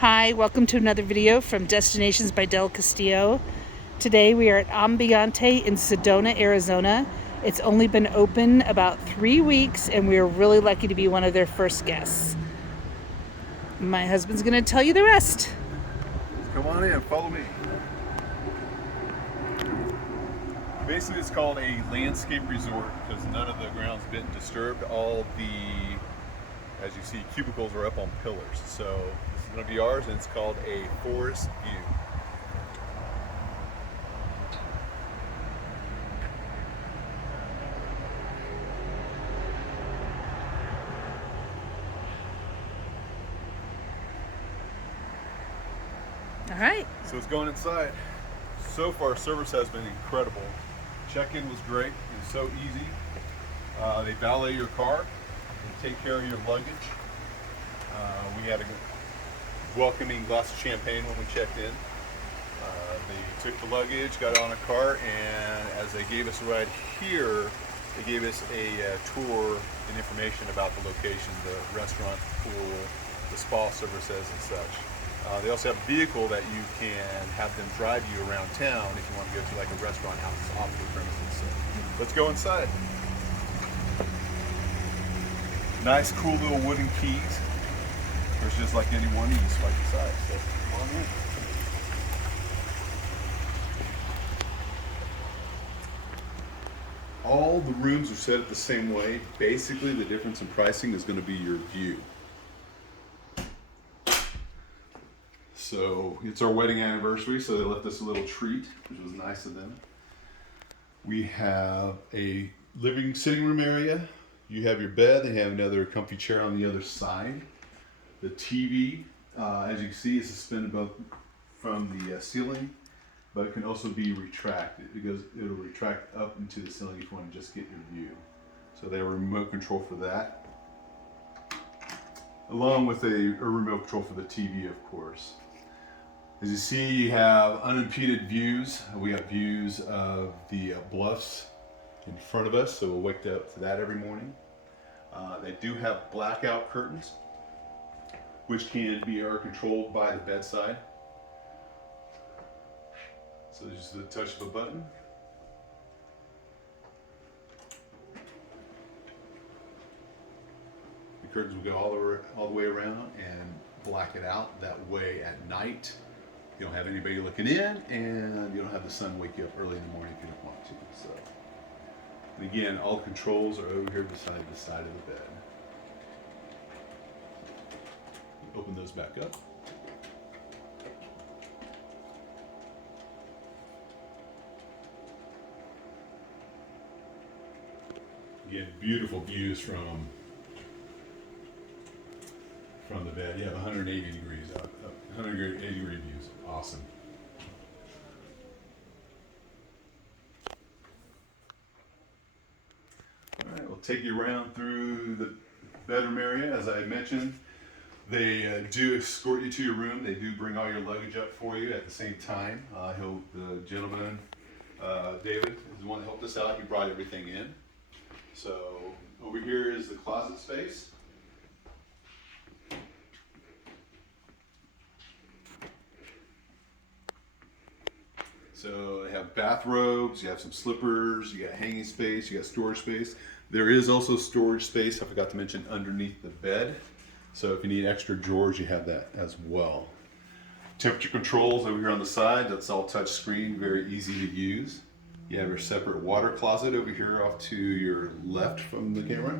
Hi, welcome to another video from Destinations by Del Castillo. Today we are at Ambiente in Sedona, Arizona. It's only been open about 3 weeks and we are really lucky to be one of their first guests. My husband's going to tell you the rest. Come on in, follow me. Basically it's called a landscape resort because none of the ground's been disturbed. All the, as you see, cubicles are up on pillars. So this is going to be ours and it's called a forest view. All right. So it's going inside. So far service has been incredible. Check-in was great. It was so easy. They valet your car. They take care of your luggage. We had a welcoming glass of champagne when we checked in. They took the luggage, got on a cart, and as they gave us a ride here, they gave us a tour and information about the location, the restaurant, the pool, the spa services and such. They also have a vehicle that you can have them drive you around town if you want to go to like a restaurant house off the premises. So let's go inside. Nice, cool little wooden keys. There's just like any one, you can swipe the side. So come on in. All the rooms are set up the same way. Basically, the difference in pricing is going to be your view. So it's our wedding anniversary, so they left us a little treat, which was nice of them. We have a sitting room area. You have your bed. They have another comfy chair on the other side. The TV, as you can see, is suspended from the ceiling, but it can also be retracted. It'll retract up into the ceiling if you want to just get your view. So they have a remote control for that, along with a remote control for the TV, of course. As you see, you have unimpeded views. We have views of the bluffs in front of us, so we'll wake up to that every morning. They do have blackout curtains, which can be air controlled by the bedside. So just the touch of a button. The curtains will go all the way around and black it out. That way at night, you don't have anybody looking in, and you don't have the sun wake you up early in the morning if you don't want to. So, and again, all the controls are over here beside the side of the bed. Open those back up. Again, beautiful views from the bed. You have 180 degrees up, 180 degree views. Awesome. All right, we'll take you around through the bedroom area. As I mentioned, they do escort you to your room. They do bring all your luggage up for you at the same time. The gentleman, David, is the one that helped us out. He brought everything in. So over here is the closet space. So they have bathrobes, you have some slippers, you got hanging space, you got storage space. There is also storage space, I forgot to mention, underneath the bed. So if you need extra drawers, you have that as well. Temperature controls over here on the side, that's all touch screen, very easy to use. You have your separate water closet over here off to your left from the camera.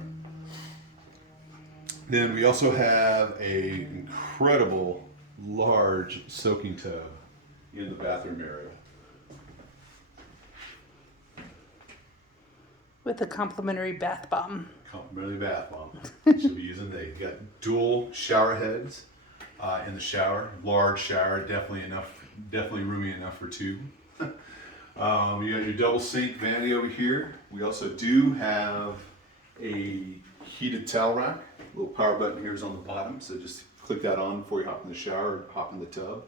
Then we also have a incredible large soaking tub in the bathroom area. With a complimentary bath bomb. Complimentary bath bomb. You should be using. They got dual shower heads in the shower. Large shower, definitely roomy enough for two. You got your double sink vanity over here. We also do have a heated towel rack. A little power button here is on the bottom, so just click that on before you hop in the shower or hop in the tub.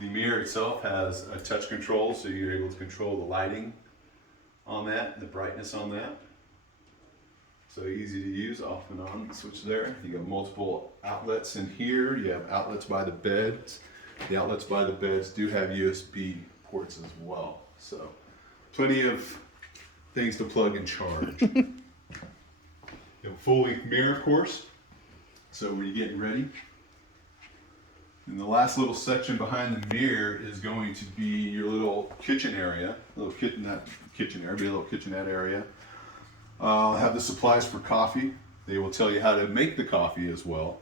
The mirror itself has a touch control, so you're able to control the lighting on that, the brightness on that. So easy to use, off and on, switch there. You got multiple outlets in here. You have outlets by the beds. The outlets by the beds do have USB ports as well. So plenty of things to plug and charge. You have a full length mirror, of course. So when you're getting ready. And the last little section behind the mirror is going to be your little kitchen area. Not kitchen area, be a little kitchenette area. Have the supplies for coffee. They will tell you how to make the coffee as well.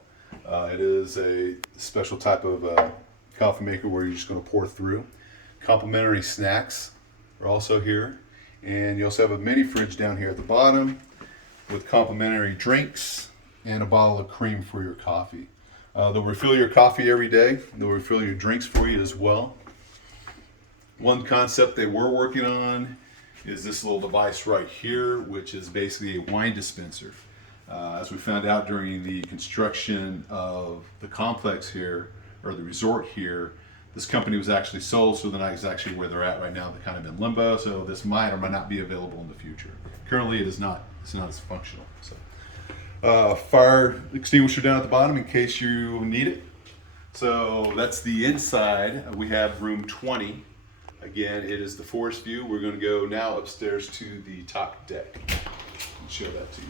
It is a special type of coffee maker where you're just going to pour through. Complimentary snacks are also here. And you also have a mini fridge down here at the bottom with complimentary drinks and a bottle of cream for your coffee. They'll refill your coffee every day. They'll refill your drinks for you as well. One concept they were working on is this little device right here, which is basically a wine dispenser. As we found out during the construction of the complex here, or the resort here, this company was actually sold, so they're not exactly where they're at right now. They're kind of in limbo, so this might or might not be available in the future. Currently it is not. It's not as functional. So, fire extinguisher down at the bottom in case you need it. So that's the inside. We have room 20. Again, it is the forest view. We're going to go now upstairs to the top deck and show that to you.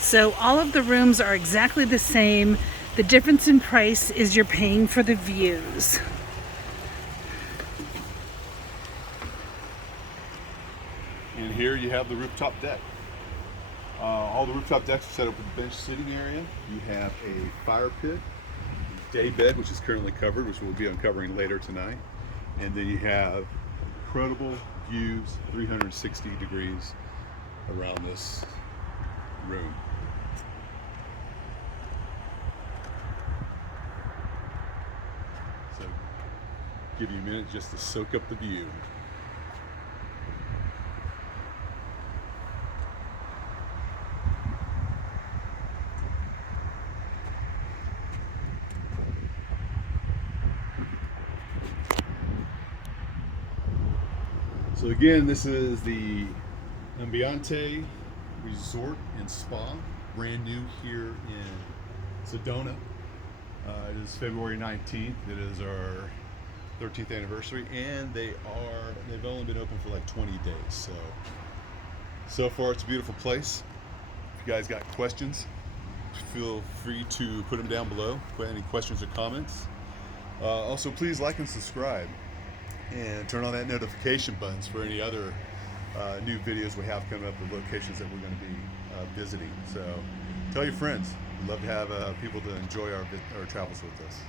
So all of the rooms are exactly the same. The difference in price is you're paying for the views. And here you have the rooftop deck. All the rooftop decks are set up with a bench sitting area. You have a fire pit, day bed, which is currently covered, which we'll be uncovering later tonight. And then you have incredible views, 360 degrees around this room. So give you a minute just to soak up the view. So again, this is the Ambiente Resort and Spa, brand new here in Sedona. It is February 19th. It is our 13th anniversary, and they've only been open for like 20 days. So far it's a beautiful place. If you guys got questions, feel free to put them down below. Put any questions or comments. Also, please like and subscribe, and turn on that notification buttons for any other new videos we have coming up, the locations that we're going to be visiting. So tell your friends. We'd love to have people to enjoy our travels with us.